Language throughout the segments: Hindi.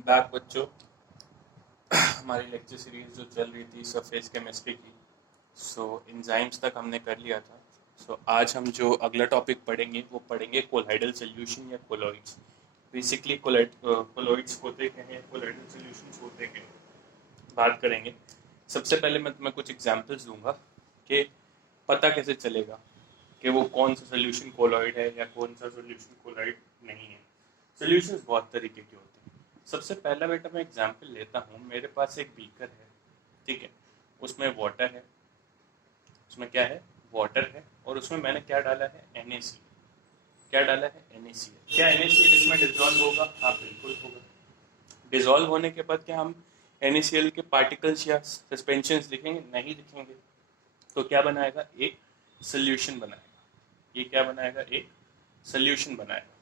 बैक बच्चों, हमारी लेक्चर सीरीज जो चल रही थी सरफेस केमिस्ट्री की, सो एंजाइम्स तक हमने कर लिया था। आज हम जो अगला टॉपिक पढ़ेंगे वो पढ़ेंगे कोलाइडल सोल्यूशन या कोलॉइड्स। बेसिकली कोलॉइड्स होते क्या हैं, कोलाइडल सोल्यूशंस होते क्या हैं, बात करेंगे। सबसे पहले मैं तुम्हें कुछ एग्जांपल्स दूंगा कि पता कैसे चलेगा कि वो कौन सा सोल्यूशन कोलॉइड है या कौन सा सोल्यूशन कोलॉइड नहीं है। सोल्यूशंस बहुत तरीके के होते हैं। सबसे पहला बेटा मैं एग्जांपल लेता हूँ। मेरे पास एक बीकर है, ठीक है, उसमें वाटर है, उसमें क्या है, वाटर है, और उसमें मैंने क्या डाला है, NaCl। क्या डाला है, NaCl। क्या NaCl इसमें डिजॉल्व होगा? हाँ बिल्कुल होगा। डिजॉल्व होने के बाद क्या हम NaCl के पार्टिकल्स या सस्पेंशन दिखेंगे? नहीं दिखेंगे। तो क्या बनाएगा, एक सोल्यूशन बनाएगा। ये क्या बनाएगा, एक सोल्यूशन बनाएगा।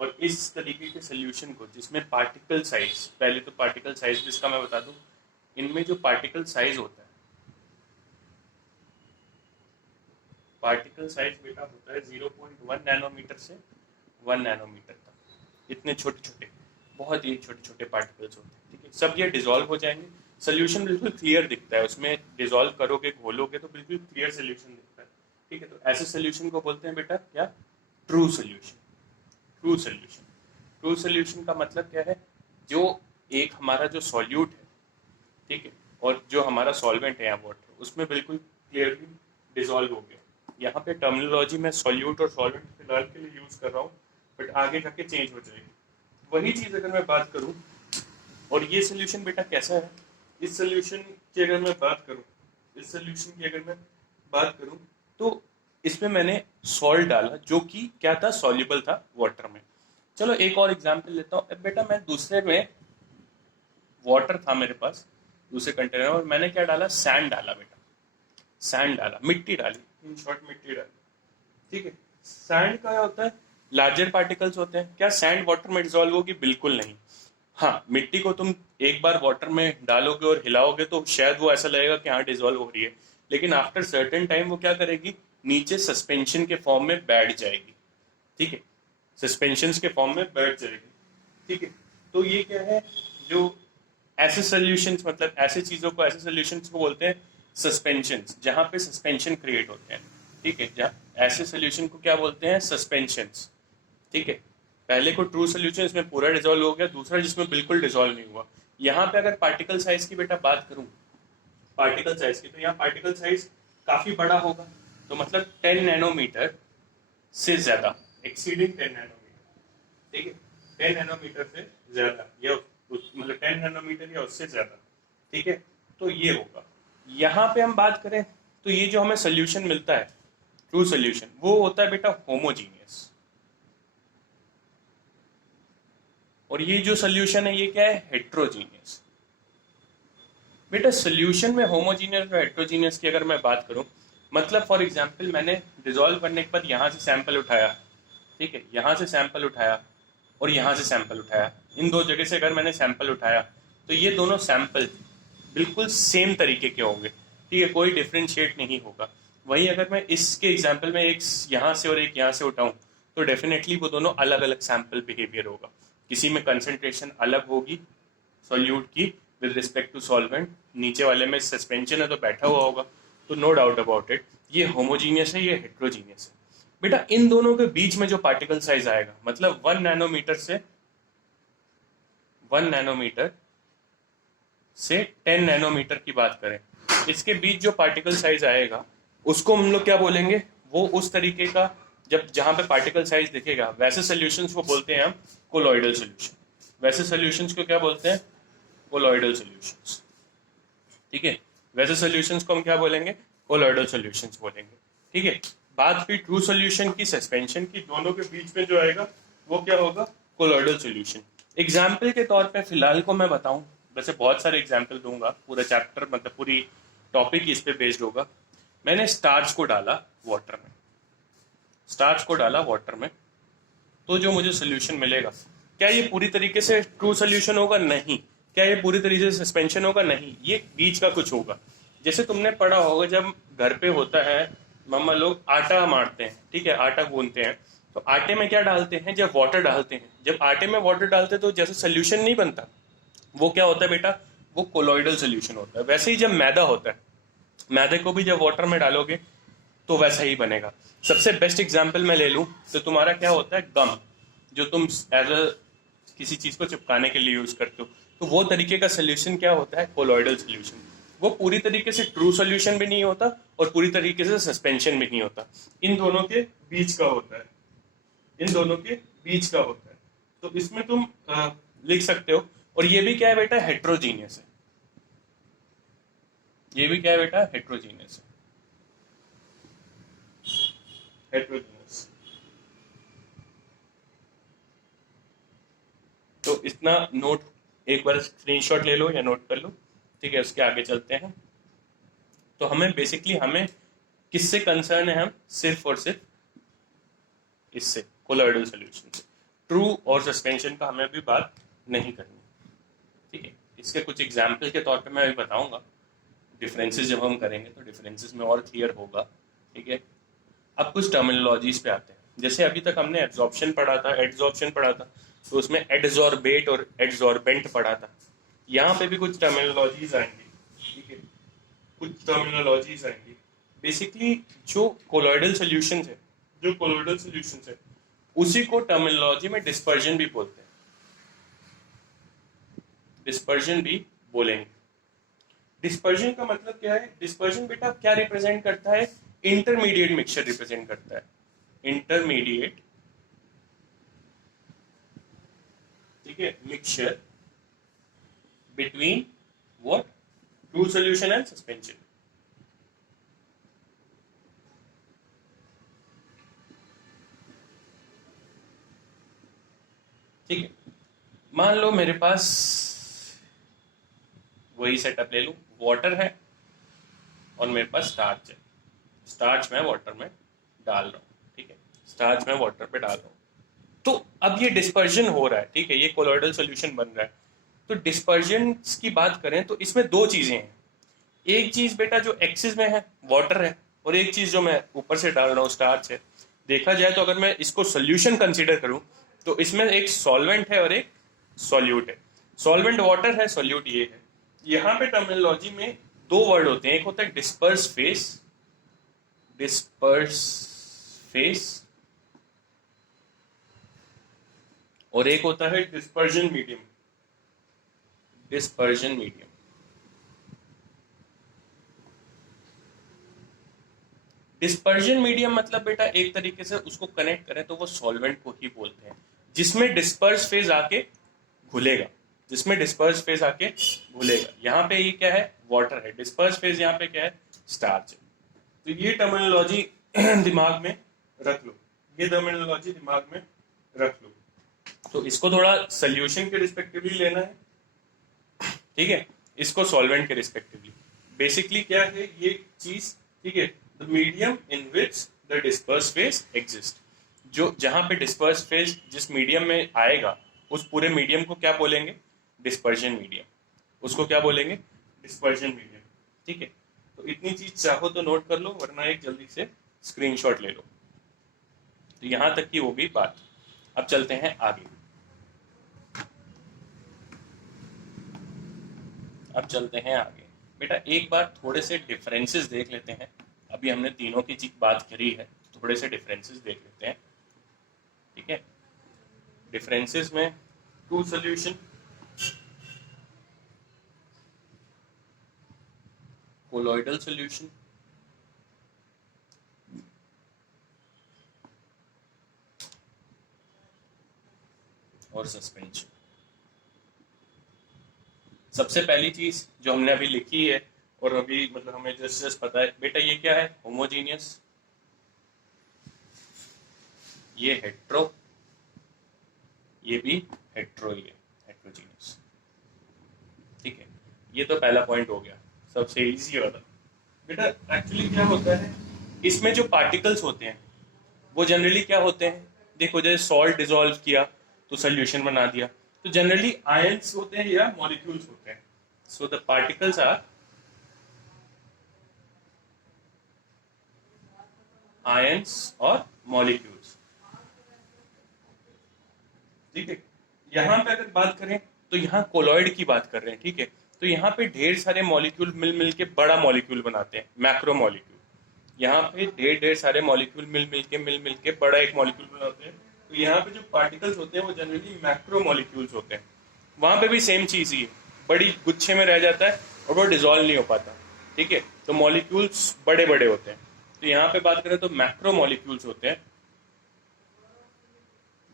और इस तरीके के सोल्यूशन को, जिसमें पार्टिकल साइज, पहले तो पार्टिकल साइज जिसका मैं बता दूं, इनमें जो पार्टिकल साइज होता है, पार्टिकल साइज बेटा होता है 0.1 नैनोमीटर से 1 नैनोमीटर तक। इतने छोटे छोटे, बहुत ही छोटे छोटे पार्टिकल्स होते हैं, ठीक है। सब ये डिजोल्व हो जाएंगे। सोल्यूशन बिल्कुल क्लियर दिखता है, उसमें डिजोल्व करोगे, घोलोगे तो बिल्कुल क्लियर सोल्यूशन दिखता है, ठीक है। तो ऐसे सोल्यूशन को बोलते हैं बेटा क्या, true solution. True solution, true solution का मतलब क्या है, जो एक हमारा जो सॉल्यूट है, ठीक है, और जो हमारा सॉल्वेंट है या वाटर, उसमें बिल्कुल क्लियरली डिजोल्व हो गया। यहाँ पे टर्मिनोलॉजी में सॉल्यूट और सॉल्वेंट फिलहाल के लिए यूज कर रहा हूँ, बट आगे जाके चेंज हो जाएगी। वही चीज अगर मैं बात करूँ, और ये सोल्यूशन बेटा कैसा है, इस सोल्यूशन की अगर मैं बात करूँ, इस सोल्यूशन की अगर मैं बात करूँ, तो इसमें मैंने सॉल्ट डाला जो कि क्या था, सॉल्युबल था वाटर में। चलो एक और एग्जांपल लेता हूँ। अब बेटा मैं दूसरे में, वाटर था मेरे पास दूसरे कंटेनर, और मैंने क्या डाला, सैंड डाला बेटा, सैंड डाला, मिट्टी डाली, इन शॉर्ट मिट्टी डाली, ठीक है। सैंड का क्या होता है, लार्जर पार्टिकल्स होते हैं। क्या सैंड वाटर में डिजोल्व होगी? बिल्कुल नहीं। हाँ, मिट्टी को तुम एक बार वाटर में डालोगे और हिलाओगे तो शायद वो ऐसा लगेगा कि हाँ डिजोल्व हो रही है, लेकिन आफ्टर सर्टेन टाइम वो क्या करेगी, नीचे सस्पेंशन के फॉर्म में बैठ जाएगी, ठीक है, सस्पेंशन के फॉर्म में बैठ जाएगी, ठीक है। तो ये क्या है, जो ऐसे सोल्यूशंस, मतलब ऐसे चीजों को, ऐसे सोल्यूशंस को बोलते हैं सस्पेंशंस, जहां पे सस्पेंशन क्रिएट होते हैं, ठीक है। जहाँ ऐसे सोल्यूशन को क्या बोलते हैं, सस्पेंशंस, ठीक है। पहले को ट्रू सोल्यूशन, इसमें पूरा डिजोल्व हो गया, दूसरा जिसमें बिल्कुल डिजोल्व नहीं हुआ। यहाँ पे अगर पार्टिकल साइज की बेटा बात करूं, पार्टिकल साइज की, तो यहाँ पार्टिकल साइज काफी बड़ा होगा, तो मतलब 10 नैनोमीटर से ज्यादा, एक्सीडिंग 10 नैनोमीटर, ठीक है, 10 नैनोमीटर से ज्यादा, या मतलब 10 नैनोमीटर या उससे ज्यादा, ठीक है। तो ये होगा। यहाँ पे हम बात करें तो ये जो हमें सोल्यूशन मिलता है, ट्रू सोल्यूशन, वो होता है बेटा होमोजीनियस। और ये जो सोल्यूशन है ये क्या है, हेट्रोजीनियस। बेटा सोल्यूशन में होमोजीनियस और हेट्रोजीनियस की अगर मैं बात करूं, मतलब फॉर एग्जांपल मैंने डिजोल्व करने के बाद यहां से सैंपल उठाया, ठीक है, यहां से सैंपल उठाया और यहां से सैंपल उठाया, इन दो जगह से अगर मैंने सैंपल उठाया, तो ये दोनों सैंपल बिल्कुल सेम तरीके के होंगे, ठीक है, कोई डिफ्रेंशिएट नहीं होगा। वही अगर मैं इसके एग्जाम्पल में एक यहाँ से और एक यहाँ से उठाऊं, तो डेफिनेटली वो दोनों अलग अलग सैंपल बिहेवियर होगा। किसी में कंसेंट्रेशन अलग होगी सॉल्यूट की विद रिस्पेक्ट टू सॉल्वेंट, नीचे वाले में सस्पेंशन है तो बैठा हुआ होगा। तो नो डाउट अबाउट इट, ये होमोजीनियस है, ये हेट्रोजीनियस है। बेटा इन दोनों के बीच में जो पार्टिकल साइज आएगा, मतलब 1 नैनोमीटर से 1 नैनोमीटर से 10 नैनोमीटर की बात करें, इसके बीच जो पार्टिकल साइज आएगा उसको हम लोग क्या बोलेंगे, वो उस तरीके का, जब जहां पे पार्टिकल साइज दिखेगा वैसे सोल्यूशंस को बोलते हैं हम कोलॉइडल सोल्यूशन। वैसे सोल्यूशंस को क्या बोलते हैं, कोलॉइडल सोल्यूशंस, ठीक है। वैसे सोल्यूशंस को हम क्या बोलेंगे, कोलॉइडल सोल्यूशंस बोलेंगे, ठीक है। बात हुई ट्रू सोल्यूशन की, सस्पेंशन की, दोनों के बीच में जो आएगा वो क्या होगा, कोलॉइडल सोल्यूशन। एग्जाम्पल के तौर पे फिलहाल को मैं बताऊं, वैसे बहुत सारे एग्जाम्पल दूंगा, पूरा चैप्टर मतलब पूरी टॉपिक ही इस पे बेस्ड होगा। मैंने स्टार्च को डाला वाटर में, स्टार्च को डाला वाटर में, तो जो मुझे सोल्यूशन मिलेगा, क्या ये पूरी तरीके से ट्रू सोल्यूशन होगा? नहीं। क्या ये पूरी तरीके से सस्पेंशन होगा? नहीं, ये बीच का कुछ होगा। जैसे तुमने पढ़ा होगा, जब घर पे होता है मम्मा लोग आटा मारते हैं, ठीक है, आटा गूंथते हैं, तो आटे में क्या डालते हैं, जब वाटर डालते हैं, जब आटे में वाटर डालते हैं तो जैसे सोल्यूशन नहीं बनता, वो क्या होता है बेटा, वो कोलॉइडल सोल्यूशन होता है। वैसे ही जब मैदा होता है, मैदे को भी जब वाटर में डालोगे तो वैसा ही बनेगा। सबसे बेस्ट एग्जांपल मैं ले लूं तो तुम्हारा क्या होता है, गम, जो तुम एज अ किसी चीज को चिपकाने के लिए यूज करते हो, तो वो तरीके का सोल्यूशन क्या होता है, कोलॉइडल सोल्यूशन। वो पूरी तरीके से ट्रू सोल्यूशन भी नहीं होता और पूरी तरीके से सस्पेंशन भी नहीं होता, इन दोनों के बीच का होता है, इन दोनों के बीच का होता है। तो इसमें तुम लिख सकते हो। और ये भी क्या है बेटा, हेट्रोजीनियस है। ये भी क्या है बेटा, हेट्रोजीनियस है, हेट्रोजीनियस। तो इतना नोट, एक बार स्क्रीनशॉट ले लो या नोट कर लो, ठीक है। उसके आगे चलते हैं। तो हमें बेसिकली, हमें किससे कंसर्न है, हम सिर्फ और सिर्फ इससे, कोलॉइडल सॉल्यूशन से। ट्रू और सस्पेंशन का हमें अभी बात नहीं करनी, ठीक है। इसके कुछ एग्जाम्पल के तौर पे मैं अभी बताऊंगा। डिफरेंसेस जब हम करेंगे तो डिफरेंसेस में और क्लियर होगा, ठीक है। अब कुछ टर्मिनोलॉजीज पे आते हैं। जैसे अभी तक हमने एब्जॉर्प्शन पढ़ा था, एड्सॉर्प्शन पढ़ा था, तो उसमें एडजॉर्बेट और एड्सॉर्बेंट पढ़ा था। यहाँ पे भी कुछ टर्मिनोलॉजीज आएंगी, ठीक है, कुछ टर्मिनोलॉजीज आएंगी। बेसिकली जो कोलॉइडल सॉल्यूशंस है, जो कोलॉइडल सॉल्यूशंस है, उसी को टर्मिनोलॉजी में डिस्पर्जन भी बोलते हैं, डिस्पर्जन भी बोलेंगे। डिस्पर्जन का मतलब क्या है, डिस्पर्जन बेटा क्या रिप्रेजेंट करता है, इंटरमीडिएट मिक्सचर रिप्रेजेंट करता है, इंटरमीडिएट, ठीक है, mixture between what, true solution and suspension. ठीक है, मान लो मेरे पास वही सेटअप ले लूं, वाटर है और मेरे पास स्टार्च है। स्टार्च मैं वाटर में डाल रहा हूं, ठीक है, स्टार्च मैं वाटर पे डाल रहा हूं। तो अब ये डिस्पर्जन हो रहा है, ठीक है, ये कोलॉइडल सॉल्यूशन बन रहा है। तो डिस्पर्जन की बात करें तो इसमें दो चीजें हैं। एक चीज बेटा जो एक्सिस में है, वाटर है, और एक चीज जो मैं ऊपर से डाल रहा हूँ, स्टार्च है। देखा जाए तो अगर मैं इसको सोल्यूशन कंसीडर करूं तो इसमें एक सॉल्वेंट है और एक सॉल्यूट है। सॉल्वेंट वाटर है, सॉल्यूट ये है। यहाँ पे टर्मिनोलॉजी में दो वर्ड होते हैं, एक होता है डिस्पर्स फेस, डिस्पर्स फेस, और एक होता है dispersion medium, dispersion medium. Dispersion medium मतलब बेटा एक तरीके से उसको कनेक्ट करें तो वो सॉल्वेंट को ही बोलते हैं, जिसमें डिस्पर्स फेज आके घुलेगा, जिसमें डिस्पर्स फेज आके घुलेगा। यहाँ पे ये क्या है, वाटर है, डिस्पर्स फेज यहाँ पे क्या है, स्टार्च है। तो ये टर्मिनोलॉजी दिमाग में रख लो, ये टर्मिनोलॉजी दिमाग में रख लो। तो इसको थोड़ा सोल्यूशन के रिस्पेक्टिवली लेना है, ठीक है, इसको सॉल्वेंट के रिस्पेक्टिवली। बेसिकली क्या है ये चीज, ठीक है, the medium in which the disperse phase exist. जो जहां पे डिस्पर्स फेज जिस मीडियम में आएगा, उस पूरे मीडियम को क्या बोलेंगे, डिस्पर्जन मीडियम। उसको क्या बोलेंगे, डिस्पर्जन मीडियम, ठीक है। तो इतनी चीज चाहो तो नोट कर लो, वरना एक जल्दी से स्क्रीनशॉट ले लो। तो यहां तक की होगी बात। अब चलते हैं आगे, अब चलते हैं आगे। बेटा एक बार थोड़े से डिफरेंसेस देख लेते हैं। अभी हमने तीनों की बात करी है, थोड़े से डिफरेंसेस देख लेते हैं, ठीक है। डिफरेंसेस में टू सॉल्यूशन, कोलॉइडल सॉल्यूशन, और सस्पेंशन। सबसे पहली चीज जो हमने अभी लिखी है और अभी मतलब हमें जस्ट जस्ट पता है बेटा, ये क्या है, होमोजीनियस, ये हेट्रो, ये भी हेट्रो ही है, हेट्रोजीनियस, ठीक है। ये तो पहला पॉइंट हो गया, सबसे इजी वाला। बेटा एक्चुअली क्या होता है, इसमें जो पार्टिकल्स होते हैं वो जनरली क्या होते हैं, देखो जैसे सॉल्ट डिसॉल्व किया तो सोल्यूशन बना दिया, तो जनरली आयंस होते हैं या मॉलिक्यूल्स होते हैं। So the particles are ions और मॉलिक्यूल्स, ठीक है। यहां पे अगर बात करें तो यहाँ कोलॉइड की बात कर रहे हैं, ठीक है। तो यहाँ पे ढेर सारे मॉलिक्यूल मिल मिल के बड़ा मॉलिक्यूल बनाते हैं, मैक्रो मॉलिक्यूल। यहाँ पे ढेर ढेर सारे मॉलिक्यूल मिल मिल के बड़ा एक मॉलिक्यूल बनाते हैं। तो यहाँ पे जो पार्टिकल्स होते हैं वो जनरली मैक्रो मॉलिक्यूल्स होते हैं। वहां पे भी सेम चीज ही है, बड़ी गुच्छे में रह जाता है और वो डिजोल्व नहीं हो पाता, ठीक है। तो मॉलिक्यूल्स बड़े बड़े होते हैं। तो यहाँ पे बात करें तो मैक्रो मॉलिक्यूल्स होते हैं,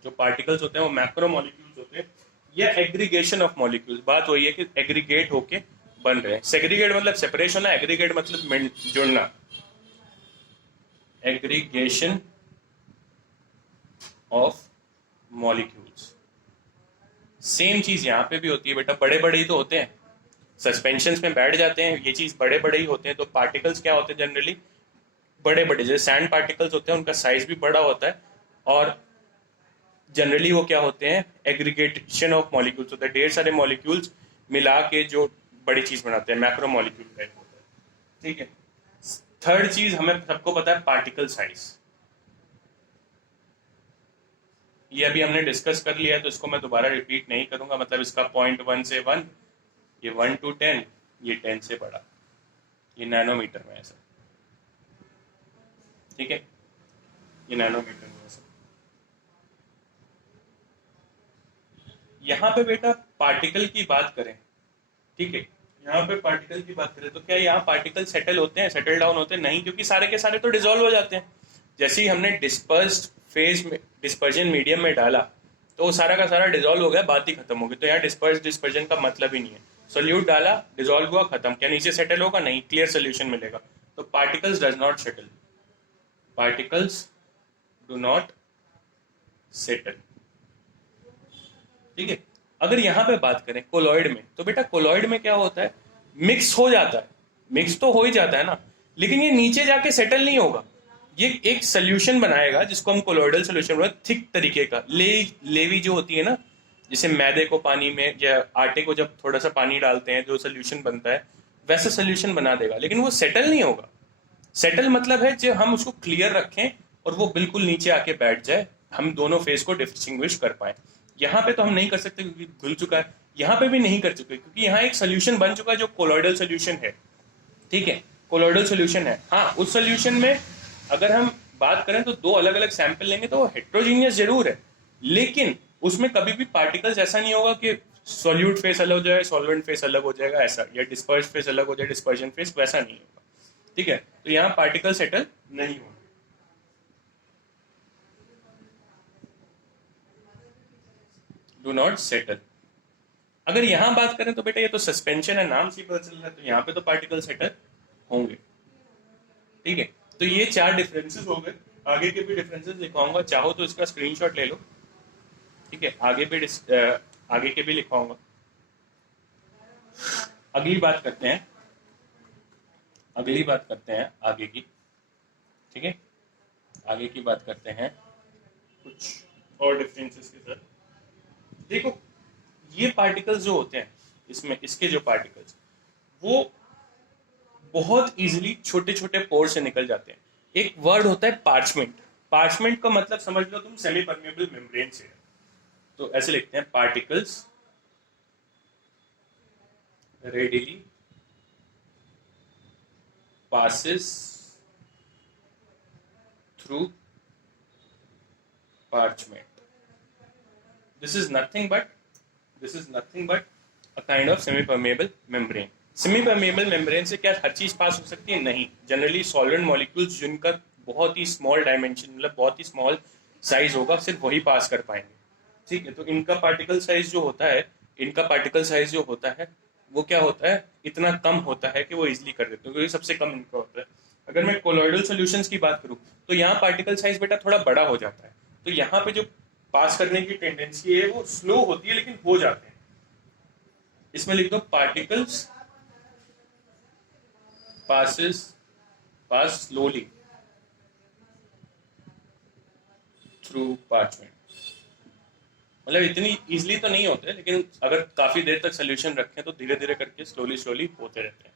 जो पार्टिकल्स होते हैं वो मैक्रो मॉलिक्यूल्स होते हैं, या एग्रीगेशन ऑफ मॉलिक्यूल्स। बात वही है कि एग्रीगेट होके बन रहे हैं। सेग्रीगेट मतलब सेपरेशन है, एग्रीगेट मतलब जुड़ना। एग्रीगेशन ऑफ मॉलिक्यूल्स, सेम चीज यहाँ पे भी होती है बेटा, बड़े बड़े ही तो होते हैं। सस्पेंशन में बैठ जाते हैं, ये चीज बड़े बड़े ही होते हैं। तो पार्टिकल्स क्या होते हैं जनरली, बड़े बड़े। जैसे सैंड पार्टिकल्स होते हैं, उनका साइज भी बड़ा होता है, और जनरली वो क्या होते हैं, एग्रीगेशन ऑफ मॉलिक्यूल्स होते हैं। ढेर सारे मॉलिक्यूल्स मिला के जो बड़ी चीज बनाते हैं, मैक्रो मॉलिक्यूल टाइप होता है, ठीक है। थर्ड चीज हमें सबको पता है, पार्टिकल साइज। ये अभी हमने डिस्कस कर लिया है, तो इसको मैं दोबारा रिपीट नहीं करूंगा। मतलब इसका 0.1 से 1, ये 1 to 10, ये 10 से बड़ा, ये नैनोमीटर में है सर, ठीक है। ये नैनोमीटर में है सर। यहाँ पे बेटा पार्टिकल की बात करें, ठीक है, यहाँ पे पार्टिकल की बात करें तो क्या यहाँ पार्टिकल सेटल होते हैं, सेटल डाउन होते हैं? नहीं, क्योंकि सारे के सारे तो डिसॉल्व हो जाते हैं। जैसे ही हमने डिस्पर्स्ड फेज में, डिस्पर्जन मीडियम में डाला, तो सारा का सारा डिसॉल्व हो गया, बात ही खत्म हो गई। तो यहाँ डिस्पर्स डिस्पर्जन का मतलब ही नहीं है। सोल्यूट डाला, डिसॉल्व हुआ, खत्म। क्या नीचे सेटल होगा? नहीं, क्लियर सोल्यूशन मिलेगा। तो particles does not settle, particles do not settle, ठीक है। अगर यहाँ पे बात करें कोलॉइड में, तो बेटा कोलॉइड में क्या होता है, मिक्स हो जाता है। मिक्स तो हो ही जाता है ना, लेकिन ये नीचे जाके सेटल नहीं होगा। ये एक सोल्यूशन बनाएगा जिसको हम कोलॉइडल सोल्यूशन बोलते हैं, थिक तरीके का। लेवी जो होती है ना, जैसे मैदे को पानी में या आटे को जब थोड़ा सा पानी डालते हैं जो सोल्यूशन बनता है, वैसा सोल्यूशन बना देगा, लेकिन वो सेटल नहीं होगा। सेटल मतलब है जब हम उसको क्लियर रखें और वो बिल्कुल नीचे आके बैठ जाए, हम दोनों फेस को डिस्टिंग्विश कर पाए। यहाँ पे तो हम नहीं कर सकते क्योंकि घुल चुका है। यहाँ पे भी नहीं कर चुके क्योंकि यहाँ एक सोल्यूशन बन चुका है जो कोलॉइडल सोल्यूशन है, ठीक है। कोलॉइडल सोल्यूशन है। हाँ, उस सोल्यूशन में अगर हम बात करें तो दो अलग अलग सैंपल लेंगे तो वो हेट्रोजीनियस जरूर है, लेकिन उसमें कभी भी पार्टिकल्स ऐसा नहीं होगा कि सॉल्यूट फेस अलग हो जाए, सॉल्वेंट फेस अलग हो जाएगा ऐसा, या डिस्पर्स फेस अलग हो जाए, डिस्पर्जन फेस, वैसा नहीं होगा, ठीक है। तो यहाँ पार्टिकल सेटल नहीं होगा। Do not settle. अगर यहां बात करें तो बेटा ये तो सस्पेंशन है, नाम से पता चल रहा है, तो यहाँ पे तो पार्टिकल सेटल होंगे, ठीक है। तो ये चार डिफरेंसेस हो गए। आगे के भी डिफरेंसेस लिखवाऊंगा, चाहो तो इसका स्क्रीनशॉट ले लो, ठीक है। आगे के भी लिखवाऊंगा। अगली बात करते हैं, अगली बात करते हैं आगे की, ठीक है। आगे की बात करते हैं कुछ और डिफरेंसेस के साथ। देखो, ये पार्टिकल्स जो होते हैं इसमें, इसके जो पार्टिकल्स, वो बहुत इजीली छोटे छोटे पोर से निकल जाते हैं। एक वर्ड होता है पार्चमेंट। पार्चमेंट का मतलब समझ लो तुम, सेमी परमेबल मेम्ब्रेन से। तो ऐसे लिखते हैं, particles readily passes through parchment. This is nothing but a kind of semi-permeable membrane. Semi-permeable membrane से क्या हर चीज पास हो सकती है? नहीं। जनरली सॉल्वेंट मॉलिक्यूल्स जिनका बहुत ही स्मॉल डायमेंशन, मतलब बहुत ही स्मॉल साइज होगा, सिर्फ वही पास कर पाएंगे, ठीक है। तो इनका पार्टिकल साइज जो होता है, वो क्या होता है, इतना कम होता है कि वो इजिली कर देते हैं, क्योंकि सबसे कम इनका होता है। अगर मैं कोलॉइडल सॉल्यूशंस की बात करूं तो यहाँ पार्टिकल साइज बेटा थोड़ा बड़ा हो जाता है। तो यहाँ पे जो पास करने की टेंडेंसी है वो स्लो होती है, लेकिन हो जाते हैं। इसमें लिख दो, पार्टिकल्स पास स्लोली थ्रू पार्चमेंट। मतलब इतनी इजीली तो नहीं होते, लेकिन अगर काफी देर तक सोल्यूशन रखें तो धीरे धीरे करके स्लोली स्लोली होते रहते हैं।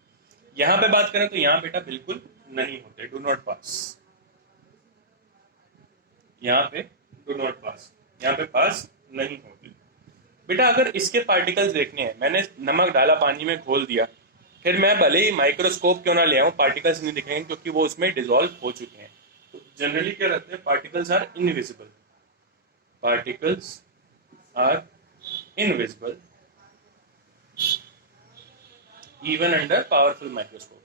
यहाँ पे बात करें तो यहाँ बेटा बिल्कुल नहीं होते, डू नॉट पास। यहाँ पे डू नॉट पास, यहाँ पे पास नहीं होते। बेटा अगर इसके पार्टिकल्स देखने हैं, मैंने नमक डाला, पानी में घोल दिया, फिर मैं भले ही माइक्रोस्कोप क्यों ना ले आऊं, पार्टिकल्स नहीं दिखेंगे क्योंकि वो उसमें डिसॉल्व हो चुके हैं। तो जनरली क्या रहते हैं, particles are invisible, particles are invisible even under powerful microscope,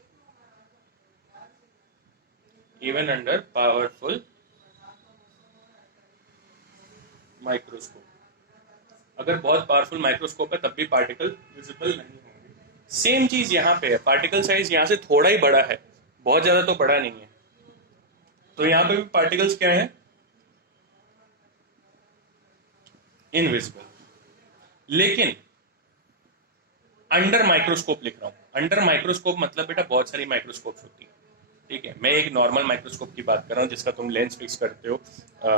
even under powerful microscope। अगर बहुत पावरफुल माइक्रोस्कोप है तब भी पार्टिकल विजिबल नहीं होंगे। सेम चीज यहाँ पे है, पार्टिकल साइज यहाँ से थोड़ा ही बड़ा है, बहुत ज्यादा तो बड़ा नहीं है, तो यहाँ पे भी पार्टिकल्स क्या है, इनविजिबल। लेकिन अंडर माइक्रोस्कोप लिख रहा हूं, अंडर माइक्रोस्कोप मतलब बेटा बहुत सारी माइक्रोस्कोप होती है, ठीक है। मैं एक नॉर्मल माइक्रोस्कोप की बात कर रहा हूँ जिसका तुम लेंस फिक्स करते हो,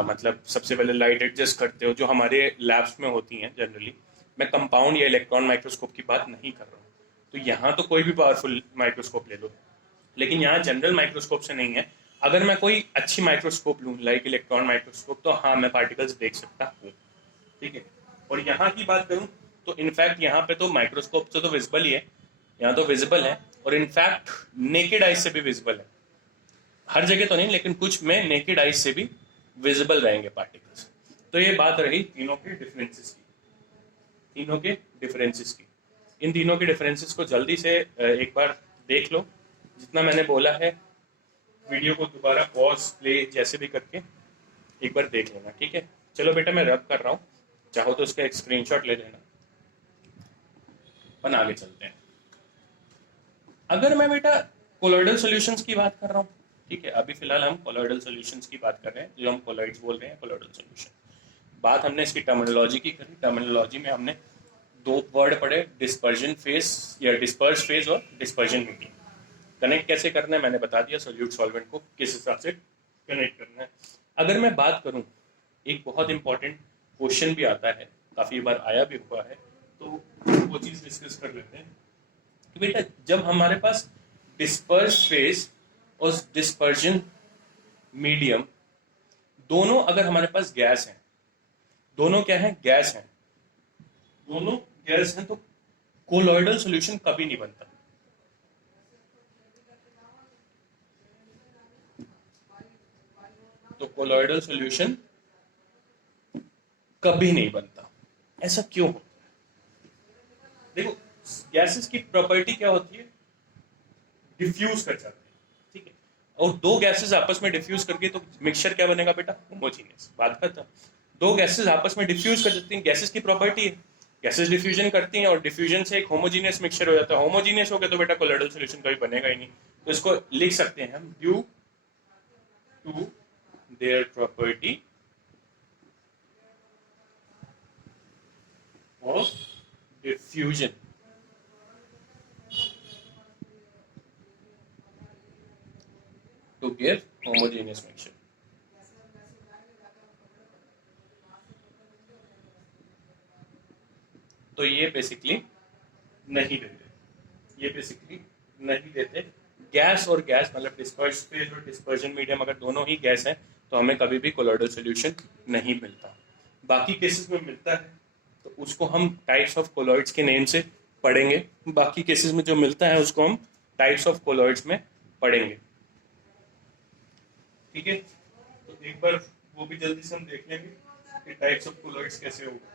मतलब सबसे पहले लाइट एडजस्ट करते हो, जो हमारे लैब्स में होती हैं जनरली। मैं कंपाउंड या इलेक्ट्रॉन माइक्रोस्कोप की बात नहीं कर रहा हूँ। तो यहाँ तो कोई भी पावरफुल माइक्रोस्कोप ले लो, लेकिन यहाँ जनरल माइक्रोस्कोप से नहीं है। अगर मैं कोई अच्छी माइक्रोस्कोप लूँ लाइक इलेक्ट्रॉन माइक्रोस्कोप, तो हाँ मैं पार्टिकल्स देख सकता हूँ, ठीक है। और यहाँ की बात करूँ तो इनफैक्ट यहाँ पे तो माइक्रोस्कोप से तो विजिबल ही है, यहाँ तो विजिबल है, और इनफैक्ट नेकेड आइज से भी विजिबल है। हर जगह तो नहीं, लेकिन कुछ में नेकेड आइज से भी विजिबल रहेंगे पार्टिकल्स। तो ये बात रही तीनों के डिफरेंसेस की, तीनों के डिफरेंसेस की। इन तीनों के डिफरेंसेस को जल्दी से एक बार देख लो, जितना मैंने बोला है वीडियो को दोबारा पॉज प्ले जैसे भी करके एक बार देख लेना, ठीक है। चलो बेटा मैं रब कर रहा हूँ, चाहो तो उसका एक स्क्रीनशॉट ले लेना, अपन आगे चलते हैं। अगर मैं बेटा कोलॉइडल सॉल्यूशंस की बात कर रहा हूँ, ठीक है, अभी फिलहाल हम कोलॉइडल सॉल्यूशंस की बात कर रहे हैं, जो हम कोलॉइड्स बोल रहे हैं कोलॉइडल सॉल्यूशन। बात हमने इसकी टर्मिनोलॉजी की करी, टर्मिनोलॉजी में हमने दो वर्ड पढ़े, डिस्पर्जन फेज या डिस्पर्स फेज और डिस्पर्जन मीडियम। कनेक्ट कैसे करना है मैंने बता दिया, सोल्यूट सॉल्वेंट को किस हिसाब से कनेक्ट करना है। अगर मैं बात करूं, एक बहुत इंपॉर्टेंट क्वेश्चन भी आता है, काफी बार आया भी हुआ है, तो वो चीज डिस्कस कर लेते हैं कि बेटा जब हमारे पास डिस्पर्स फेज और डिस्पर्जन मीडियम दोनों अगर हमारे पास गैस हैं, दोनों क्या है, गैस हैं, दोनों गैस हैं, तो कोलॉइडल सॉल्यूशन कभी नहीं बनता। तो कोलॉइडल सॉल्यूशन कभी नहीं बनता। ऐसा क्यों होता है? देखो गैसेस की प्रॉपर्टी क्या होती है, डिफ्यूज कर जाते हैं, ठीक है। और दो गैसेस आपस में डिफ्यूज करके तो मिक्सचर क्या बनेगा बेटा, होमोजीनियस। बात खत्म। दो गैसेस आपस में डिफ्यूज कर जाती हैं, गैसेस की प्रॉपर्टी है, गैसेस डिफ्यूजन करती हैं और डिफ्यूजन से एक होमोजीनियस मिक्सचर हो जाता है। होमोजीनियस हो गया तो बेटा कोलॉइडल सॉल्यूशन कभी बनेगा ही नहीं। तो इसको लिख सकते हैं हम, due to their property of diffusion to give homogeneous mixture। तो ये बेसिकली नहीं देते, ये बेसिकली नहीं देते। गैस और गैस मतलब डिस्पर्स फेज और डिस्पर्जन मीडियम अगर दोनों ही गैस हैं तो हमें कभी भी कोलॉइडल सॉल्यूशन नहीं मिलता। बाकी केसेस में मिलता है तो उसको हम टाइप्स ऑफ कोलॉइड्स के नेम से पढ़ेंगे, बाकी केसेस में जो मिलता है उसको हम टाइप्स ऑफ कोलॉइड्स में पढ़ेंगे, ठीक है। तो एक बार वो भी जल्दी से हम देख लेंगे कि टाइप्स ऑफ कोलॉइड्स कैसे होगा।